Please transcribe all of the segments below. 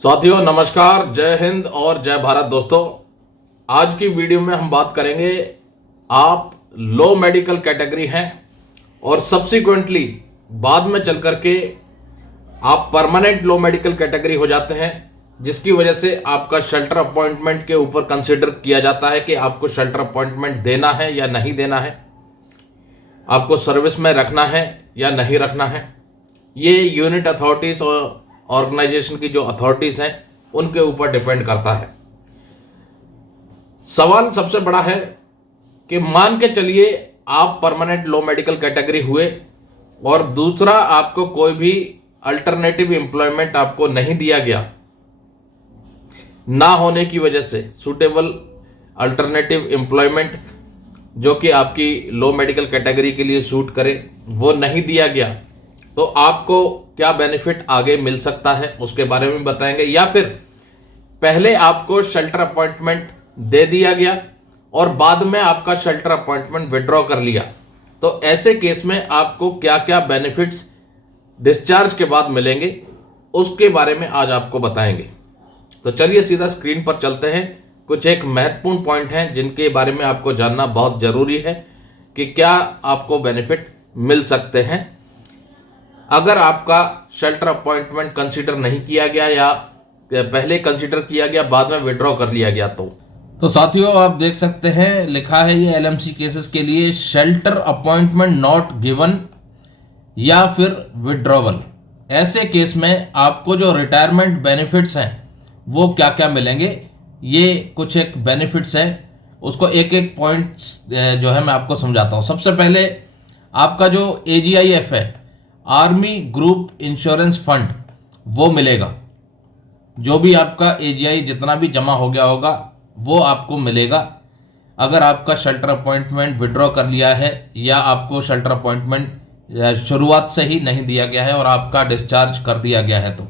साथियों नमस्कार, जय हिंद और जय भारत। दोस्तों, आज की वीडियो में हम बात करेंगे, आप लो मेडिकल कैटेगरी हैं और सब्सिक्वेंटली बाद में चल करके आप परमानेंट लो मेडिकल कैटेगरी हो जाते हैं, जिसकी वजह से आपका शेल्टर अपॉइंटमेंट के ऊपर कंसिडर किया जाता है कि आपको शेल्टर अपॉइंटमेंट देना है या नहीं देना है, आपको सर्विस में रखना है या नहीं रखना है। ये यूनिट अथॉरिटीज और ऑर्गेनाइजेशन की जो अथॉरिटीज हैं उनके ऊपर डिपेंड करता है। सवाल सबसे बड़ा है कि मान के चलिए आप परमानेंट लो मेडिकल कैटेगरी हुए और दूसरा आपको कोई भी अल्टरनेटिव एम्प्लॉयमेंट आपको नहीं दिया गया, ना होने की वजह से सूटेबल अल्टरनेटिव एम्प्लॉयमेंट जो कि आपकी लो मेडिकल कैटेगरी के लिए सूट करे वो नहीं दिया गया, तो आपको क्या बेनिफिट आगे मिल सकता है उसके बारे में बताएंगे। या फिर पहले आपको शेल्टर अपॉइंटमेंट दे दिया गया और बाद में आपका शेल्टर अपॉइंटमेंट विड्रॉ कर लिया, तो ऐसे केस में आपको क्या क्या बेनिफिट्स डिस्चार्ज के बाद मिलेंगे उसके बारे में आज आपको बताएंगे। तो चलिए सीधा स्क्रीन पर चलते हैं। कुछ एक महत्वपूर्ण पॉइंट हैं जिनके बारे में आपको जानना बहुत जरूरी है कि क्या आपको बेनिफिट मिल सकते हैं अगर आपका शेल्टर अपॉइंटमेंट कंसीडर नहीं किया गया या पहले कंसीडर किया गया बाद में विड्रॉ कर लिया गया। तो साथियों, आप देख सकते हैं लिखा है ये एलएमसी केसेस के लिए शेल्टर अपॉइंटमेंट नॉट गिवन या फिर विड्रॉवल। ऐसे केस में आपको जो रिटायरमेंट बेनिफिट्स हैं वो क्या क्या मिलेंगे, ये कुछ एक बेनिफिट्स हैं, उसको एक एक पॉइंट्स जो है मैं आपको समझाता हूँ। सबसे पहले आपका जो AGIF है, आर्मी ग्रुप इंश्योरेंस फंड, वो मिलेगा। जो भी आपका AGI जितना भी जमा हो गया होगा वो आपको मिलेगा अगर आपका शेल्टर अपॉइंटमेंट विड्रॉ कर लिया है या आपको शेल्टर अपॉइंटमेंट शुरुआत से ही नहीं दिया गया है और आपका डिस्चार्ज कर दिया गया है। तो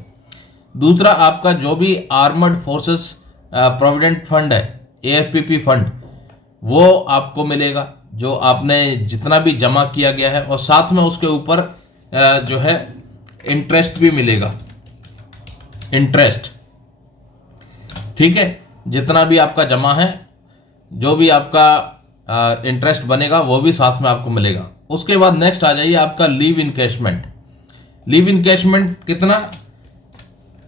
दूसरा, आपका जो भी आर्मर्ड फोर्सेस प्रोविडेंट फंड है, AFPP फंड, वो आपको मिलेगा जो आपने जितना भी जमा किया गया है, और साथ में उसके ऊपर जो है इंटरेस्ट भी मिलेगा। इंटरेस्ट, ठीक है, जितना भी आपका जमा है, जो भी आपका इंटरेस्ट बनेगा वो भी साथ में आपको मिलेगा। उसके बाद नेक्स्ट आ जाइए आपका लीव इनकैशमेंट। लीव इनकैशमेंट कितना,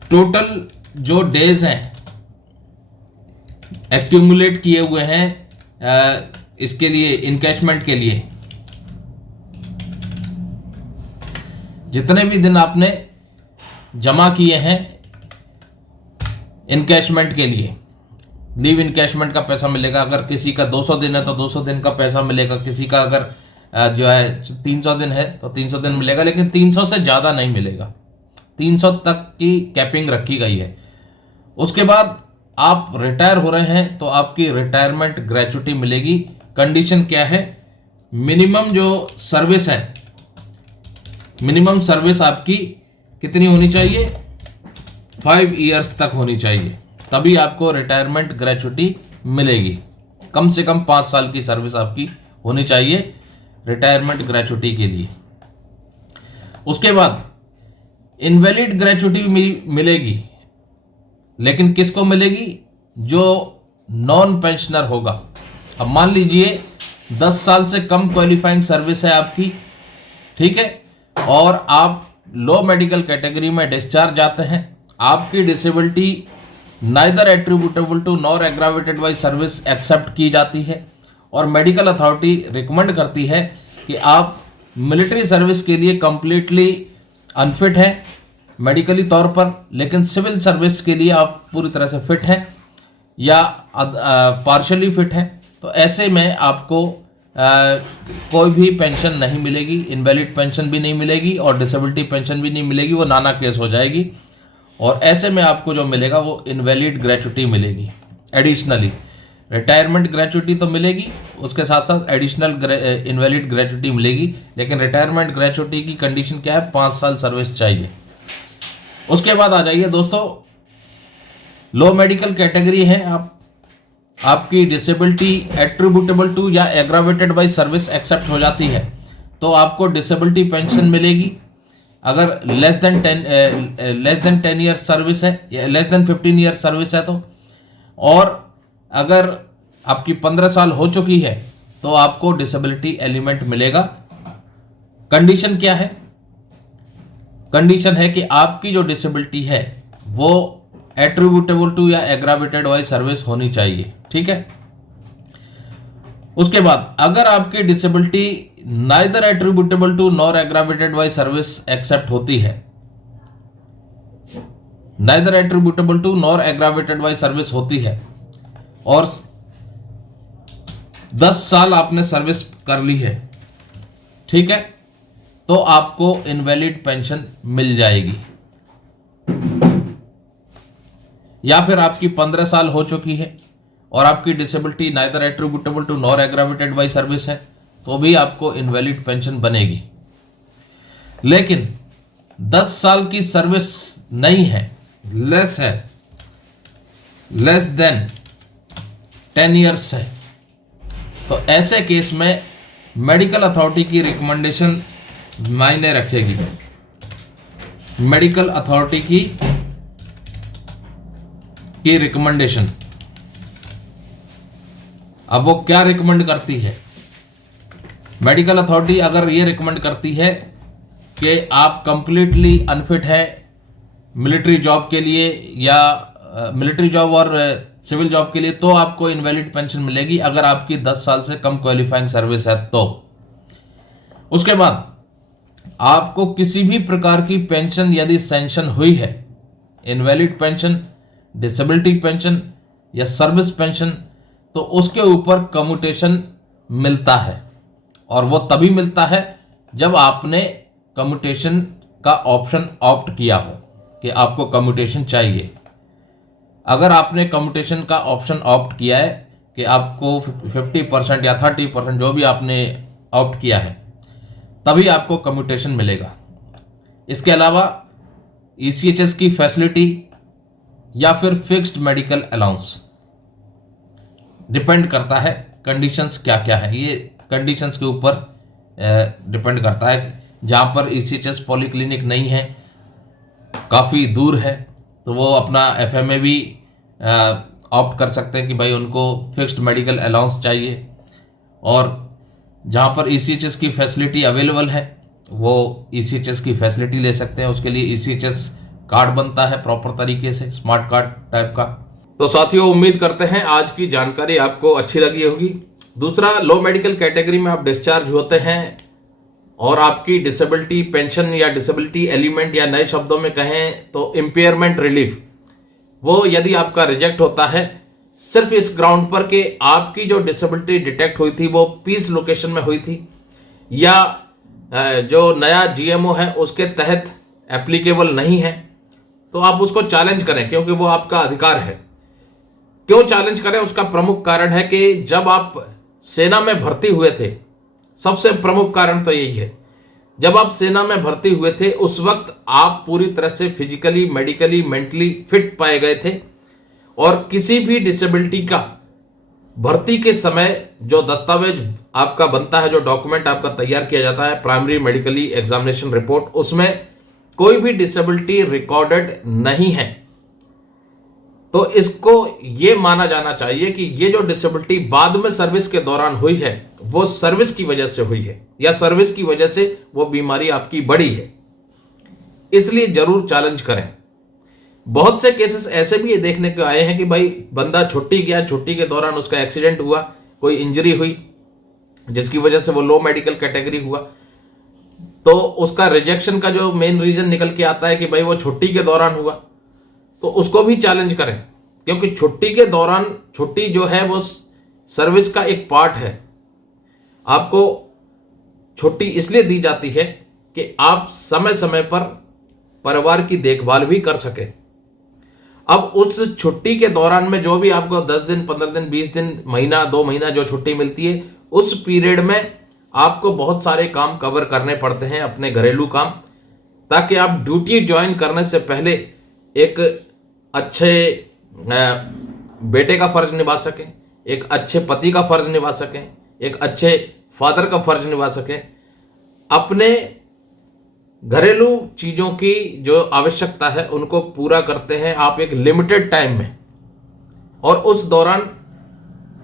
टोटल जो डेज हैं एक्यूमुलेट किए हुए हैं इसके लिए, इनकैशमेंट के लिए, जितने भी दिन आपने जमा किए हैं इनकैशमेंट के लिए, लीव इनकैशमेंट का पैसा मिलेगा। अगर किसी का 200 दिन है तो 200 दिन का पैसा मिलेगा, किसी का अगर जो है 300 दिन है तो 300 दिन मिलेगा, लेकिन 300 से ज़्यादा नहीं मिलेगा। 300 तक की कैपिंग रखी गई है। उसके बाद आप रिटायर हो रहे हैं तो आपकी रिटायरमेंट ग्रेचुटी मिलेगी। कंडीशन क्या है, मिनिमम जो सर्विस है, मिनिमम सर्विस आपकी कितनी होनी चाहिए, 5 ईयर्स तक होनी चाहिए, तभी आपको रिटायरमेंट ग्रेचुटी मिलेगी। कम से कम 5 साल की सर्विस आपकी होनी चाहिए रिटायरमेंट ग्रेचुटी के लिए। उसके बाद इनवैलिड ग्रेचुटी मिलेगी, लेकिन किसको मिलेगी, जो नॉन पेंशनर होगा। अब मान लीजिए 10 साल से कम क्वालिफाइंग सर्विस है आपकी, ठीक है, और आप लो मेडिकल कैटेगरी में डिस्चार्ज जाते हैं, आपकी disability neither attributable to nor aggravated by service accept की जाती है, और मेडिकल अथॉरिटी रिकमेंड करती है कि आप मिलिट्री सर्विस के लिए कंप्लीटली अनफिट हैं मेडिकली तौर पर, लेकिन सिविल सर्विस के लिए आप पूरी तरह से फिट हैं या पार्शली फिट हैं। तो ऐसे में आपको कोई भी पेंशन नहीं मिलेगी, इनवैलिड पेंशन भी नहीं मिलेगी और डिसेबिलिटी पेंशन भी नहीं मिलेगी, वो नाना केस हो जाएगी। और ऐसे में आपको जो मिलेगा वो इनवैलिड ग्रेचुटी मिलेगी। एडिशनली रिटायरमेंट ग्रेचुटी तो मिलेगी, उसके साथ साथ एडिशनल इनवैलिड ग्रेचुटी मिलेगी, लेकिन रिटायरमेंट ग्रेचुटी की कंडीशन क्या है, 5 साल सर्विस चाहिए। उसके बाद आ जाइए दोस्तों, लो मेडिकल कैटेगरी है आप, आपकी डिसेबिलिटी एट्रीब्यूटेबल टू या एग्रावेटेड बाय सर्विस एक्सेप्ट हो जाती है तो आपको डिसेबिलिटी पेंशन मिलेगी। अगर लेस देन 10 ईयर सर्विस है या लेस देन 15 ईयर सर्विस है तो, और अगर आपकी 15 साल हो चुकी है तो आपको डिसेबिलिटी एलिमेंट मिलेगा। कंडीशन क्या है? कंडीशन है कि आपकी जो डिसेबिलिटी है वो एट्रीब्यूटेबल टू या एग्रावेटेड बाय सर्विस होनी चाहिए, ठीक है। उसके बाद अगर आपकी disability neither attributable to nor aggravated by service accept होती है, neither attributable to nor aggravated by service होती है और 10 साल आपने सर्विस कर ली है, ठीक है, तो आपको इनवैलिड पेंशन मिल जाएगी। या फिर आपकी 15 साल हो चुकी है और आपकी disability neither attributable to nor aggravated by service है तो भी आपको इनवैलिड पेंशन बनेगी। लेकिन 10 साल की सर्विस नहीं है, लेस है, लेस देन 10 ईयर्स है, तो ऐसे केस में मेडिकल अथॉरिटी की रिकमेंडेशन मायने रखेगी। मेडिकल अथॉरिटी की रिकमेंडेशन, अब वो क्या रिकमेंड करती है? मेडिकल अथॉरिटी अगर ये रिकमेंड करती है कि आप कंप्लीटली अनफिट है मिलिट्री जॉब के लिए या मिलिट्री जॉब और सिविल जॉब के लिए, तो आपको इनवैलिड पेंशन मिलेगी अगर आपकी 10 साल से कम क्वालिफाइंग सर्विस है तो। उसके बाद आपको किसी भी प्रकार की पेंशन यदि सैंक्शन हुई है, इनवैलिड पेंशन, डिसेबिलिटी पेंशन या सर्विस पेंशन, तो उसके ऊपर कम्यूटेशन मिलता है और वो तभी मिलता है जब आपने कम्यूटेशन का ऑप्शन ऑप्ट किया हो कि आपको कम्यूटेशन चाहिए। अगर आपने कम्यूटेशन का ऑप्शन ऑप्ट किया है कि आपको 50% या 30% जो भी आपने ऑप्ट किया है, तभी आपको कम्यूटेशन मिलेगा। इसके अलावा ECHS की फैसिलिटी या फिर फिक्स्ड मेडिकल अलाउंस डिपेंड करता है कंडीशंस क्या क्या है, ये कंडीशंस के ऊपर डिपेंड करता है। जहाँ पर ECHS पॉलीक्लिनिक नहीं है, काफ़ी दूर है, तो वो अपना FMA भी ऑप्ट कर सकते हैं कि भाई उनको फिक्स्ड मेडिकल अलाउंस चाहिए। और जहाँ पर ECHS की फैसिलिटी अवेलेबल है वो ECHS की फैसिलिटी ले सकते हैं। उसके लिए ECHS कार्ड बनता है प्रॉपर तरीके से, स्मार्ट कार्ड टाइप का। तो साथियों, उम्मीद करते हैं आज की जानकारी आपको अच्छी लगी होगी। दूसरा, लो मेडिकल कैटेगरी में आप डिस्चार्ज होते हैं और आपकी डिसेबिलिटी पेंशन या डिसेबिलिटी एलिमेंट या नए शब्दों में कहें तो इम्पेयरमेंट रिलीफ, वो यदि आपका रिजेक्ट होता है सिर्फ इस ग्राउंड पर कि आपकी जो डिसेबिलिटी डिटेक्ट हुई थी वो पीस लोकेशन में हुई थी या जो नया GMO है उसके तहत एप्लीकेबल नहीं है, तो आप उसको चैलेंज करें क्योंकि वो आपका अधिकार है। क्यों चैलेंज करें? उसका प्रमुख कारण है कि जब आप सेना में भर्ती हुए थे, सबसे प्रमुख कारण तो यही है, जब आप सेना में भर्ती हुए थे उस वक्त आप पूरी तरह से फिजिकली, मेडिकली, मेंटली फिट पाए गए थे और किसी भी डिसेबिलिटी का भर्ती के समय जो दस्तावेज आपका बनता है, जो डॉक्यूमेंट आपका तैयार किया जाता है, प्राइमरी मेडिकली एग्जामिनेशन रिपोर्ट, उसमें कोई भी डिसेबिलिटी रिकॉर्डेड नहीं है। तो इसको ये माना जाना चाहिए कि ये जो डिसेबिलिटी बाद में सर्विस के दौरान हुई है वो सर्विस की वजह से हुई है या सर्विस की वजह से वो बीमारी आपकी बढ़ी है, इसलिए जरूर चैलेंज करें। बहुत से केसेस ऐसे भी देखने को आए हैं कि भाई बंदा छुट्टी गया, छुट्टी के दौरान उसका एक्सीडेंट हुआ, कोई इंजरी हुई जिसकी वजह से वो लो मेडिकल कैटेगरी हुआ, तो उसका रिजेक्शन का जो मेन रीजन निकल के आता है कि भाई वो छुट्टी के दौरान हुआ, तो उसको भी चैलेंज करें क्योंकि छुट्टी के दौरान, छुट्टी जो है वो सर्विस का एक पार्ट है। आपको छुट्टी इसलिए दी जाती है कि आप समय समय पर परिवार की देखभाल भी कर सके। अब उस छुट्टी के दौरान में जो भी आपको 10 दिन, 15 दिन, 20 दिन, महीना, 2 महीना जो छुट्टी मिलती है, उस पीरियड में आपको बहुत सारे काम कवर करने पड़ते हैं, अपने घरेलू काम, ताकि आप ड्यूटी ज्वाइन करने से पहले एक अच्छे बेटे का फर्ज निभा सकें, एक अच्छे पति का फर्ज निभा सकें, एक अच्छे फादर का फर्ज निभा सकें, अपने घरेलू चीज़ों की जो आवश्यकता है उनको पूरा करते हैं आप एक लिमिटेड टाइम में, और उस दौरान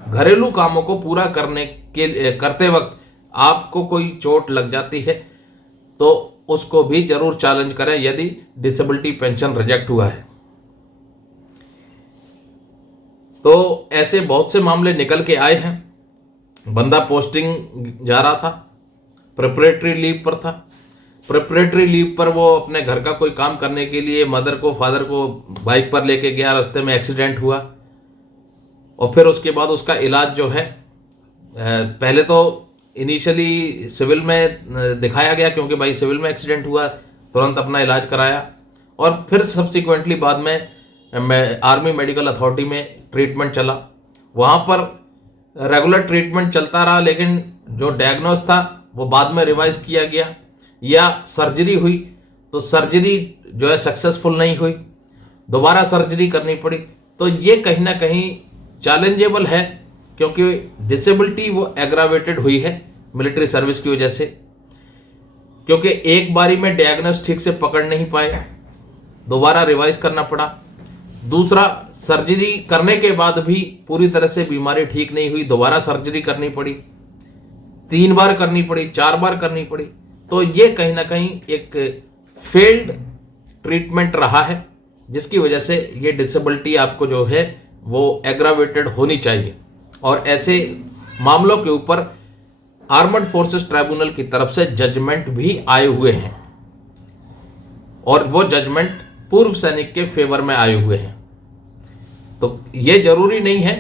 घरेलू कामों को पूरा करते वक्त आपको कोई चोट लग जाती है तो उसको भी जरूर चैलेंज करें यदि डिसेबिलिटी पेंशन रिजेक्ट हुआ है। तो ऐसे बहुत से मामले निकल के आए हैं। बंदा पोस्टिंग जा रहा था, प्रिपरेटरी लीव पर था, प्रिपरेटरी लीव पर वो अपने घर का कोई काम करने के लिए मदर को फादर को बाइक पर लेके गया, रास्ते में एक्सीडेंट हुआ और फिर उसके बाद उसका इलाज जो है पहले तो इनिशियली सिविल में दिखाया गया, क्योंकि भाई सिविल में एक्सीडेंट हुआ, तुरंत अपना इलाज कराया, और फिर सब्सिक्वेंटली बाद में आर्मी मेडिकल अथॉरिटी में ट्रीटमेंट चला। वहाँ पर रेगुलर ट्रीटमेंट चलता रहा, लेकिन जो डायग्नोस था वो बाद में रिवाइज किया गया, या सर्जरी हुई तो सर्जरी जो है सक्सेसफुल नहीं हुई, दोबारा सर्जरी करनी पड़ी। तो ये कहीं ना कहीं चैलेंजेबल है, क्योंकि डिसेबिलिटी वो एग्रावेटेड हुई है मिलिट्री सर्विस की वजह से, क्योंकि एक बारी में डायग्नोस ठीक से पकड़ नहीं पाए, दोबारा रिवाइज करना पड़ा। दूसरा, सर्जरी करने के बाद भी पूरी तरह से बीमारी ठीक नहीं हुई, दोबारा सर्जरी करनी पड़ी, 3 बार करनी पड़ी, 4 बार करनी पड़ी। तो ये कहीं ना कहीं एक फेल्ड ट्रीटमेंट रहा है, जिसकी वजह से ये डिसेबिलिटी आपको जो है वो एग्रावेटेड होनी चाहिए। और ऐसे मामलों के ऊपर आर्मड फोर्सेस ट्राइब्यूनल की तरफ से जजमेंट भी आए हुए हैं, और वो जजमेंट पूर्व सैनिक के फेवर में आए हुए हैं। तो ये जरूरी नहीं है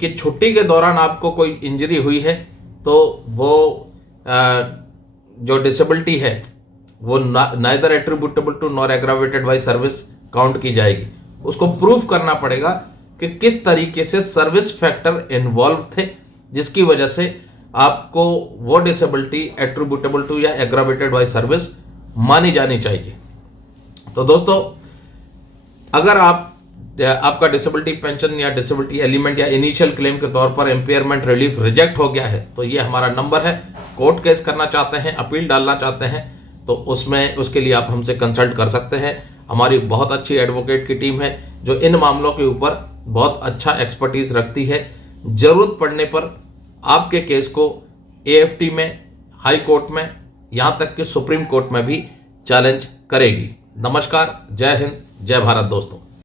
कि छुट्टी के दौरान आपको कोई इंजरी हुई है तो वो जो डिसेबिलिटी है वो neither attributable to nor aggravated by service count की जाएगी। उसको प्रूफ करना पड़ेगा कि किस तरीके से सर्विस फैक्टर इन्वॉल्व थे, जिसकी वजह से आपको वो डिसेबिलिटी एट्रीब्यूटेबल टू या एग्रावेटेड बाय सर्विस मानी जानी चाहिए। तो दोस्तों, अगर आपका डिसेबिलिटी पेंशन या डिसेबिलिटी एलिमेंट या इनिशियल क्लेम के तौर पर एम्पेयरमेंट रिलीफ रिजेक्ट हो गया है, तो ये हमारा नंबर है। कोर्ट केस करना चाहते हैं, अपील डालना चाहते हैं, तो उसके लिए आप हमसे कंसल्ट कर सकते हैं। हमारी बहुत अच्छी एडवोकेट की टीम है जो इन मामलों के ऊपर बहुत अच्छा एक्सपर्टीज रखती है। जरूरत पड़ने पर आपके केस को AFT में, हाई कोर्ट में, यहाँ तक कि सुप्रीम कोर्ट में भी चैलेंज करेगी। नमस्कार, जय हिंद, जय भारत दोस्तों।